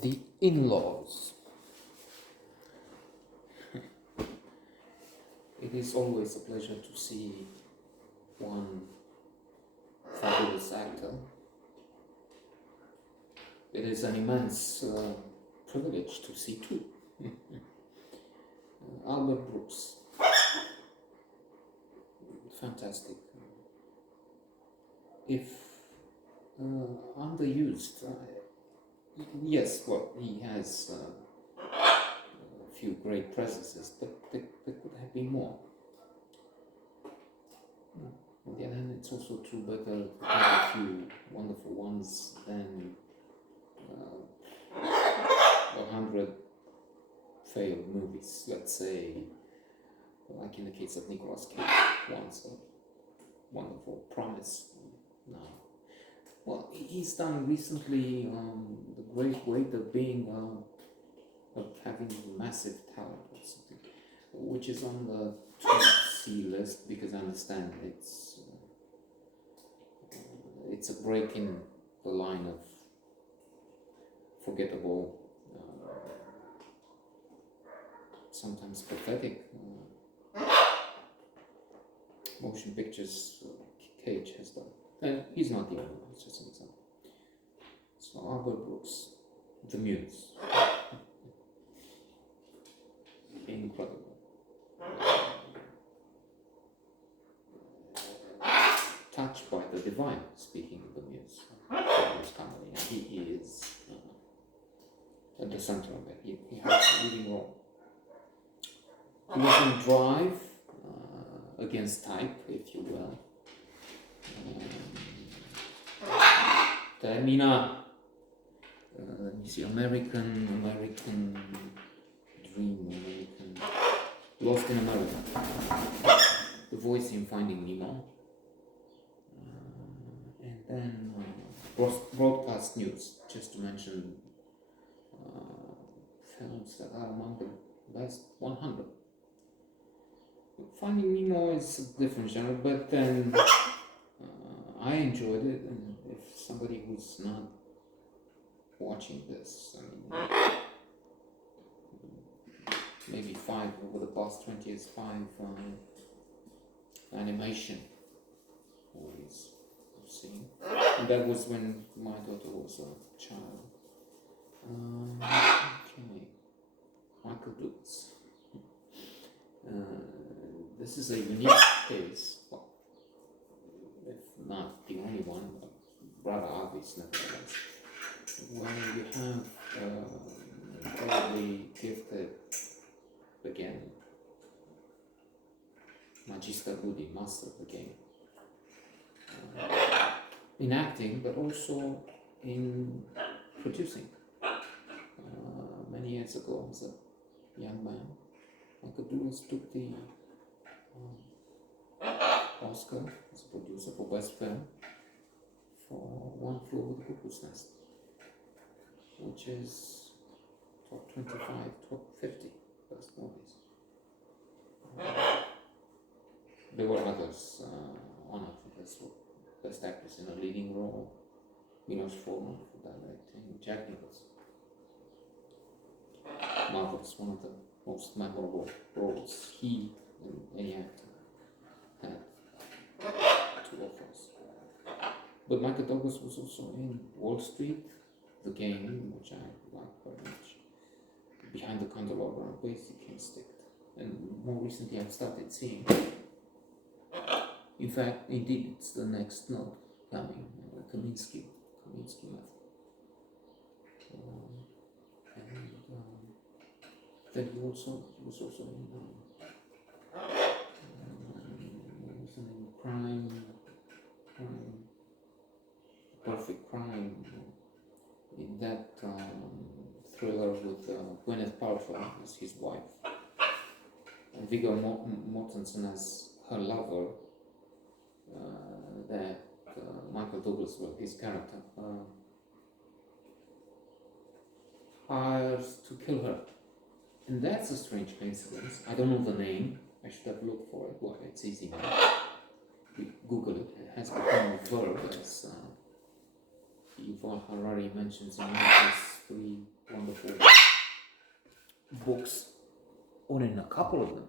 The in-laws. It is always a pleasure to see one fabulous actor. It is an immense privilege to see two. Albert Brooks, fantastic. If underused, yes, well, he has a few great presences, but there could have been more. On the other hand, it's also true that there are a few wonderful ones than 100 failed movies, let's say, like in the case of Nicolas Cage, once a wonderful promise. Now, well, he's done recently the great weight of being of having massive talent or something, which is on the 2C list because I understand it's a break in the line of forgettable, sometimes pathetic motion pictures Cage has done. And he's not the only one, it's just an example. So Albert Brooks, The Muse. Incredible. Touched by the divine, speaking of The Muse. And he is at the center of it. He has a leading role. He was in Drive, against type, if you will. Termina. Let me see. American Dream, American Lost in America. The voice in Finding Nemo. And then Broadcast News, just to mention films that are among the best 100. Finding Nemo is a different genre, but then I enjoyed it, and if somebody who's not watching this, I mean, maybe 5 over the past 20 years, 5 animation movies I've seen, and that was when my daughter was a child. Okay, Michael Douglas. This is a unique case, well, if not the only one, but rather obvious nevertheless, where you have incredibly gifted, again, Magista Budi, master of the game, in acting, but also in producing. Many years ago, as a young man, Michael Douglas took the Oscar as a producer for West Film for One Flew Over the Cuckoo's Nest, which is top 25, top 50 best movies. There were others honored for best actress in a leading role, Milos Forman for directing, Jack Nicholson. Marvelous, one of the most memorable roles he and any actor had to offer us. But Michael Douglas was also in Wall Street, The Game, which I like very much, Behind the Candelabra, and Basic Instinct. And more recently I've started seeing, in fact, indeed, it's the next note coming, Kaminsky method. Then he was also in Crime, Perfect Crime, in that thriller with Gwyneth Paltrow as his wife, and Viggo Mortensen as her lover, that Michael Douglas, well, his character, hires to kill her. And that's a strange coincidence. I don't know the name. I should have looked for it. Well, it's easy now. You Google it. It has become a verb as Yuval Harari mentions in one of his 3 wonderful books, or in a couple of them,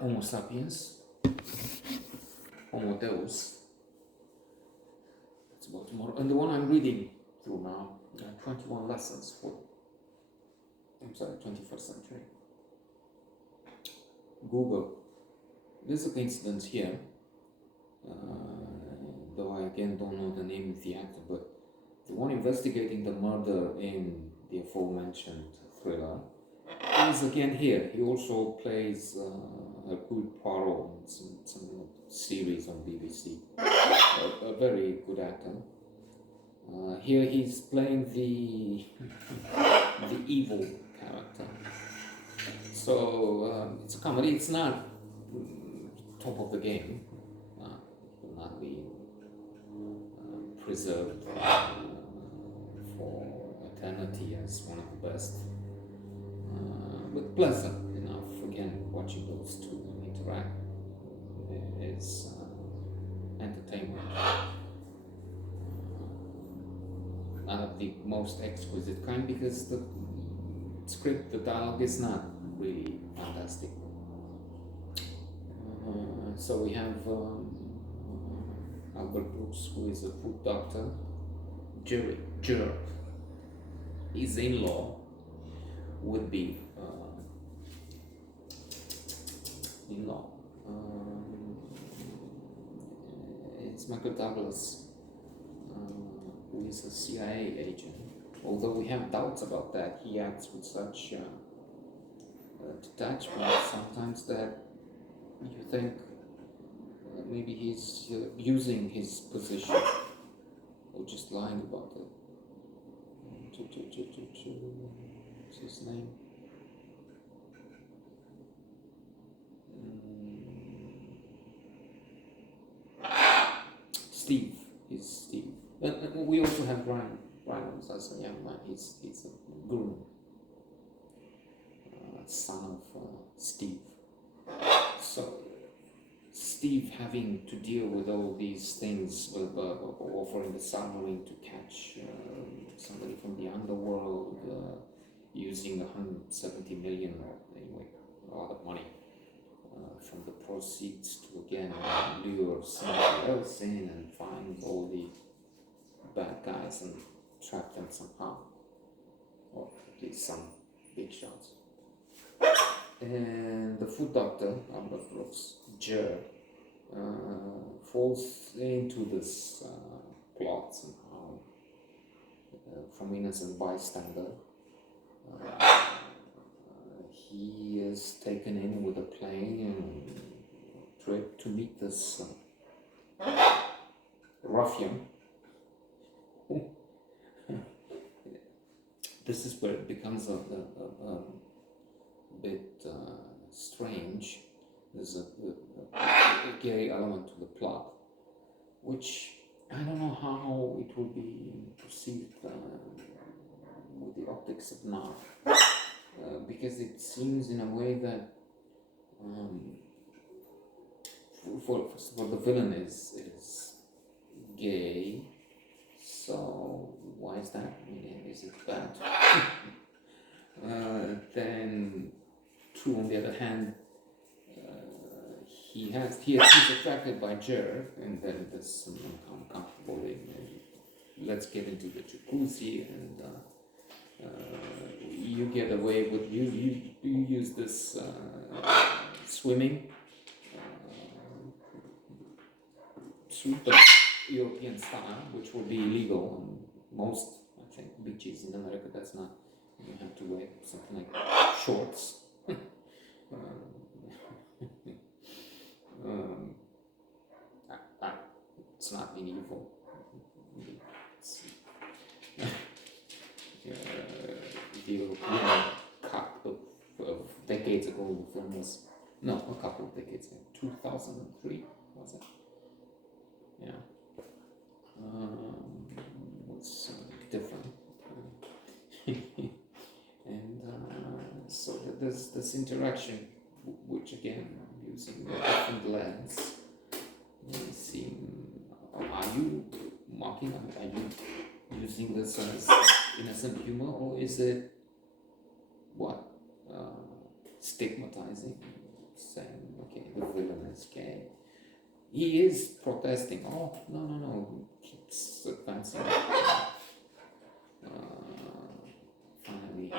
Homo sapiens, Homo Deus. It's about tomorrow. And the one I'm reading through now, 21 lessons for, 21st century. Google. There's a coincidence here, though I again don't know the name of the actor, but the one investigating the murder in the aforementioned Thriller is again here. He also plays Hercule Poirot in some series on BBC. A very good actor. Here he's playing the evil character. So it's a comedy. It's not top of the game. It will not be preserved for eternity as one of the best. But pleasant enough. Again, watching those two interact is entertainment. Not of the most exquisite kind, because the script, the dialogue is not really fantastic. So we have Albert Brooks, who is a food doctor. Jerry, his in-law would be in-law. It's Michael Douglas, who is a CIA agent. Although we have doubts about that, he acts with such detachment sometimes that you think maybe he's using his position or just lying about it. What's his name? Steve. He's Steve. And we also have Ryan Reynolds as a young man. He's a groom, son of Steve. So Steve having to deal with all these things, with offering the submarine to catch somebody from the underworld, using 170 million, or anyway, a lot of money from the proceeds to again lure somebody else in and find all the bad guys and trap them somehow, or at least some big shots. And the food doctor, Albert Brooks, Jer, falls into this plot somehow from innocent bystander. He is taken in with a plane and trip to meet this ruffian. This is where it becomes a bit strange. There's a gay element to the plot, which I don't know how it will be perceived with the optics of now, because it seems in a way that first of all, the villain is gay. So why is that? I mean, is it bad? Then, true. On the other hand, he's attracted by Jer, and then there's some uncomfortable. Let's get into the jacuzzi, and you get away with you use this swimming suit, but European style, which will be illegal on most, I think, beaches in America. That's not. You have to wear something like shorts. It's not medieval. The European cut of decades ago, the film was, no, a couple of decades ago, 2003, was it? Yeah. Was different. And so there's this interaction, which again, using a different lens, may seem, are you mocking? Are you using this as innocent humor, or is it what? Stigmatizing, saying, okay, the villain is gay. He is protesting. Oh, no, keeps advancing. Finally,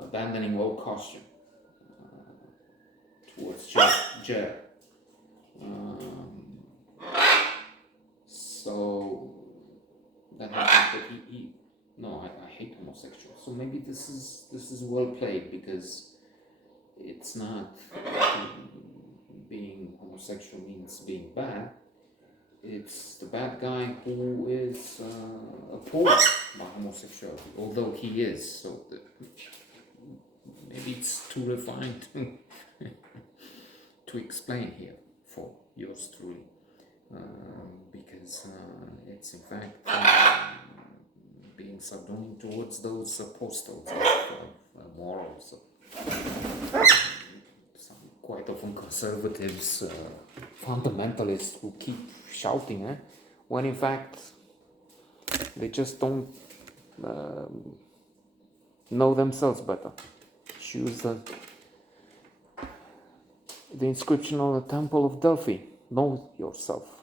abandoning all costume towards Jer. So that happened, but he no, I hate homosexuals. So maybe this is well played, because it's not being homosexual means being bad. It's the bad guy who is appalled by homosexuality, although he is. So maybe it's too refined to explain here for yours truly, because it's in fact being subduing towards those apostles of morals. Some quite often conservatives, fundamentalists who keep shouting, when in fact they just don't know themselves better. Choose the inscription on the Temple of Delphi: know yourself.